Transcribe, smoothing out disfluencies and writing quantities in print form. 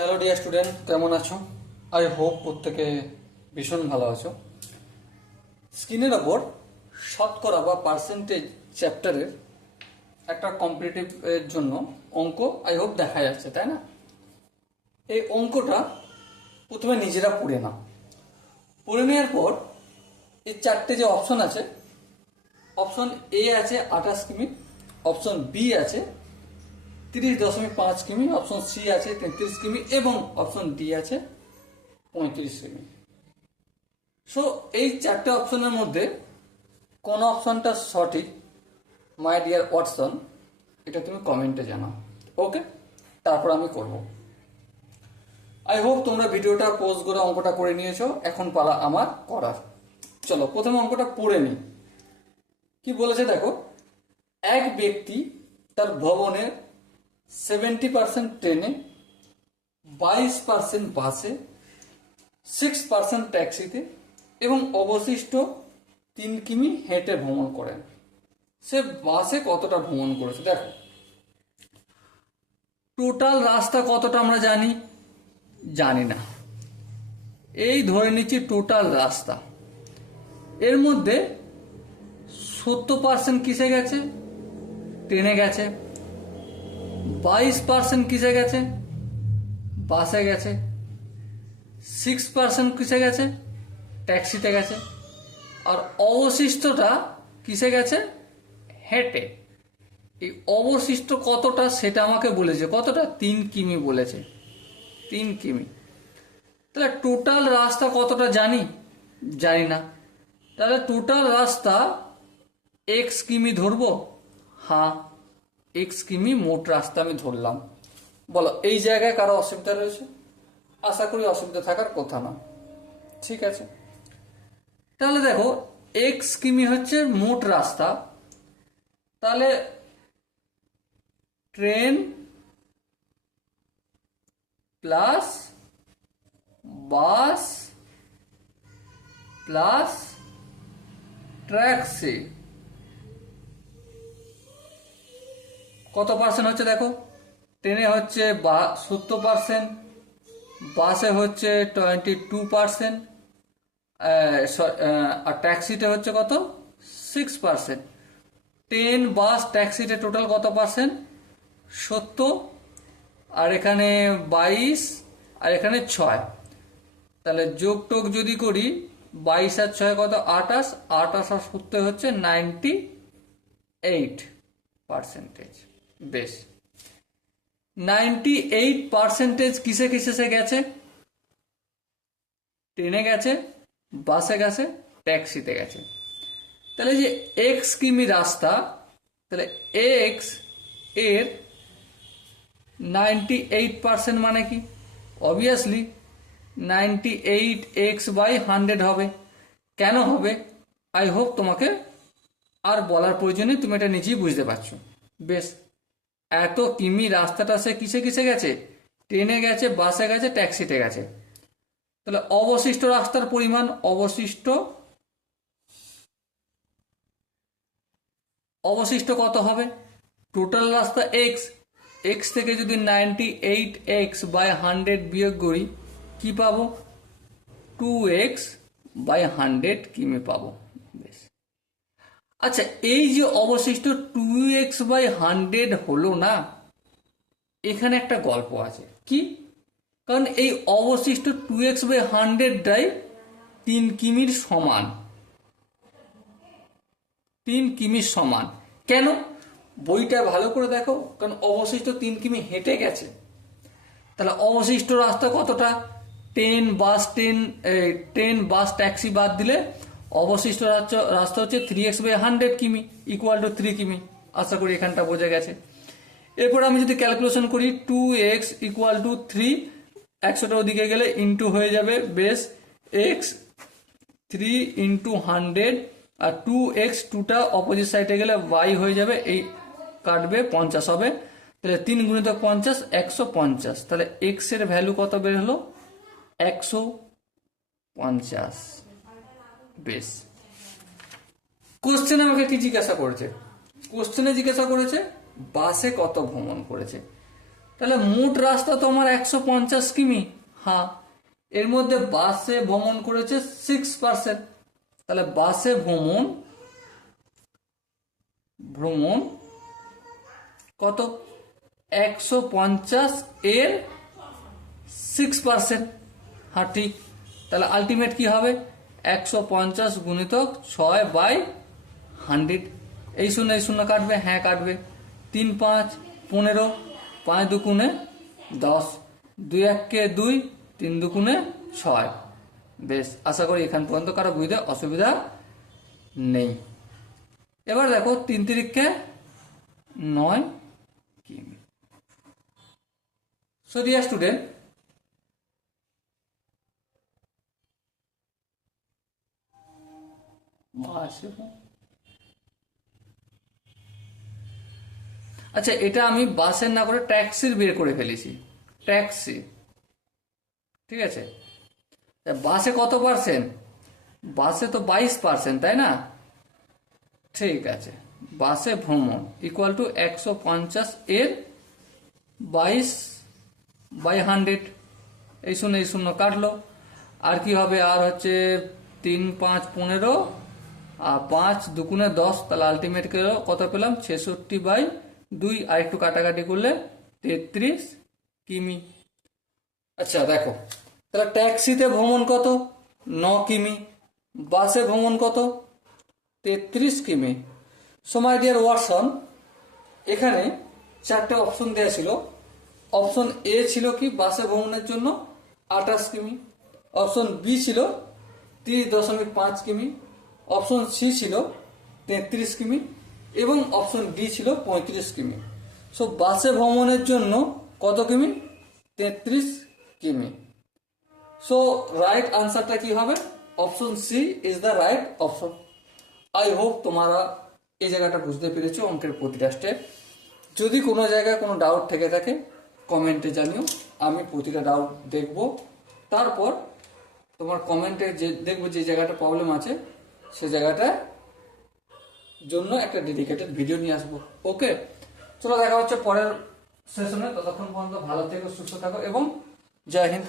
Hello dear student, কেমন আছো? I hope প্রত্যেকে ভীষণ ভালো আছো। স্ক্রিনের ওপর শতকরা বা পার্সেন্টেজ চ্যাপ্টারের একটা কম্পিটিটিভ এর জন্য অঙ্ক আই হোপ দেখা যাচ্ছে, তাই না? এই অঙ্কটা প্রথমে নিজেরা পড়ে নাও। পড়ে নেওয়ার পর এই চারটে যে অপশন আছে, অপশন এ আছে 28 কিমি, অপশন বি আছে 30.5 কিমি, অপশন সি আছে 33 কিমি এবং অপশন ডি আছে 35 কিমি। সো এই চারটে অপশনের মধ্যে কোন অপশনটা সঠিক, মাই ডিয়ার ওয়াটসন, এটা তুমি কমেন্টে জানাও। ওকে, তারপর আমি করব। আই হোপ তোমরা ভিডিওটা পোজ করে অঙ্কটা করে নিয়েছো। এখন পালা আমার করার। চলো প্রথমে অঙ্কটা পড়ে নিই। কি বলেছে দেখো, এক ব্যক্তি তার ভবনের 70% ট্রেনে, 22% বাসে, 6% ট্যাক্সিতে এবং অবশিষ্ট 3 কিমি হেঁটে ভ্রমণ করেন। সে বাসে কতটা ভ্রমণ করেছে দেখো। টোটাল রাস্তা কতটা আমরা জানি না। এই ধরে নিচ্ছি টোটাল রাস্তা। এর মধ্যে 70% কিসে গেছে? ট্রেনে গেছে। 22% কিসে গেছে? বাসে গেছে। 6% কিসে গেছে? ট্যাক্সিতে গেছে। আর অবশিষ্টটা কিসে গেছে? হেঁটে। এই অবশিষ্ট কতটা সেটা আমাকে বলেছে। কতটা? 3 কিমি বলেছে। 3 কিমি। তাহলে টোটাল রাস্তা কতটা জানি না। তাহলে টোটাল রাস্তা এক্স কিমি ধরবো। হ্যাঁ, এক্স কিমি মোট রাস্তা আমি ধরলাম। বলো এই জায়গায় কারো অসুবিধা রয়েছে? আশা করি অসুবিধা থাকার কথা না। ঠিক আছে, তাহলে দেখো এক্স কিমি হচ্ছে মোট রাস্তা। তাহলে ট্রেন প্লাস বাস প্লাস ট্যাক্সি কত পার্সেন্ট হচ্ছে দেখো। ট্রেনে হচ্ছে 70%, বাসে হচ্ছে 22%, আর ট্যাক্সিতে হচ্ছে কত? 6%। ট্রেন বাস ট্যাক্সিতে টোটাল কত পার্সেন্ট? 70, আর এখানে 22, আর এখানে 6। তাহলে যোগ টোগ যদি করি, 22 আর 6 কত? 28, 28 আর 70 হচ্ছে 98%। বেশ, 98% কিসে কিসে গেছে? ট্রেনে গেছে, বাসে গেছে, ট্যাক্সিতে গেছে। তাহলে যে এক্স কিমি রাস্তা, তাহলে এক্স এর 98% মানে কি? অবভিয়াসলি 98x/100 হবে। কেন হবে? আই হোপ তোমাকে আর বলার প্রয়োজনে তুমি এটা নিজেই বুঝতে পারছো। বেশ, এত কিমি রাস্তাটা সে কিসে কিসে গেছে? ট্রেনে গেছে, বাসে গেছে, ট্যাক্সিতে গেছে। তাহলে অবশিষ্ট রাস্তার পরিমাণ, অবশিষ্ট কত হবে? টোটাল রাস্তা এক্স, এক্স থেকে যদি 98x/100 বিয়োগ করি, কি পাবো? 2x/100 কিমি পাবো। বেশ, আচ্ছা, এই যে অবশিষ্ট 2x/100 হলো না, এখানে একটা গল্প আছে। কি? কারণ এই অবশিষ্ট 2x/100টাই 3 কিমির সমান। 3 কিমির সমান কেন? বইটা ভালো করে দেখো, কারণ অবশিষ্ট 3 কিমি হেঁটে গেছে। তাহলে অবশিষ্ট রাস্তা কতটা? ট্রেন বাস ট্যাক্সি বাদ দিলে অবশিষ্ট রাস্তা হচ্ছে 3x/100 কিমি ইকুয়াল টু 3 কিমি। আশা করি এখানটা বোঝা গেছে। এরপর আমি যদি ক্যালকুলেশন করি, 2x ইকুয়াল টু 3, 100টা ওদিকে গেলে ইন্টু হয়ে যাবে। বেশ, x 3 ইন্টু 100, আর 2x 2টা অপোজিট সাইডে গেলে y হয়ে যাবে, এই কাটবে 50 হবে। তাহলে 3 গুণিত 50, 150। তাহলে x এর ভ্যালু কত বের হলো? 150। বেশ, কোশ্চেন আমাকে কি জিজ্ঞাসা করেছে? কোশ্চেনে জিজ্ঞাসা করেছে বাসে কত ভ্রমণ করেছে। তাহলে মোট রাস্তা তো আমার 150 কিমি। হ্যাঁ, এর মধ্যে বাসে ভ্রমণ করেছে 6%। তাহলে বাসে ভ্রমণ ভ্রমণ কত? 150 এর 6%। হ্যাঁ ঠিক। তাহলে আলটিমেট কি হবে? 150 গুণিতক 6/100। এই শূন্য কাটবে, হ্যাঁ কাটবে। 3 5 15, 5 দুগুণে 10, 2 1 2, 3 দুগুণে 6। বেশ, আশা করি এখান পর্যন্ত কারো বুঝতে অসুবিধা নেই। এবার দেখো 3 তিরিক্ষে 9 কিমি। সো ডিয়ার স্টুডেন্ট, আচ্ছা, এটা আমি বাসের না করে ট্যাক্সির বের করে ফেলেছি। ট্যাক্সি, ঠিক আছে। বাসে কত পার্সেন্ট? বাসে তো 22%, তাই না? ঠিক আছে, বাসে ভ্রমণ ইকুয়াল টু 150 এর 22/100। এই শূন্য কাটলো। আর কি হবে? আর হচ্ছে 3 5 15, আর 5 দুগুণে 10। তাহলে আলটিমেট কত পেলাম? 66/2। আর একটু কাটাকাটি করলে 33 কিমি। আচ্ছা দেখো, তাহলে ট্যাক্সিতে ভ্রমণ কত? 9 কিমি। বাসে ভ্রমণ কত? 33 কিমি। সময় ডিয়ার ওয়াটসন, এখানে 4টে অপশন দেওয়া ছিল। অপশন এ ছিল কি বাসে ভ্রমণের জন্য 28 কিমি, অপশন বি ছিল 30.5 কিমি, অপশন সি ছিল 33 কিমি এবং অপশন ডি ছিল 35 কিমি। সো বাসে ভ্রমণের জন্য কত কিমি? 33 কিমি। সো রাইট আনসারটা কি হবে? Option C is the right option. I hope তোমরা এই জায়গাটা বুঝতে পেরেছো অঙ্কের প্রতিটা স্টেপ। যদি কোনো জায়গায় কোনো ডাউট থেকে থাকে কমেন্টে জানিও, আমি প্রতিটা ডাউট দেখব। তারপর তোমার কমেন্টে যে দেখবো যে জায়গাটা প্রবলেম আছে সে জায়গাটার জন্য একটা ডেডিকেটেড ভিডিও নিয়ে আসবো। ওকে, চলো দেখা হচ্ছে পরের সেশনে। ততক্ষণ পর্যন্ত ভালো থেকো, সুস্থ থাকো এবং জয় হিন্দ।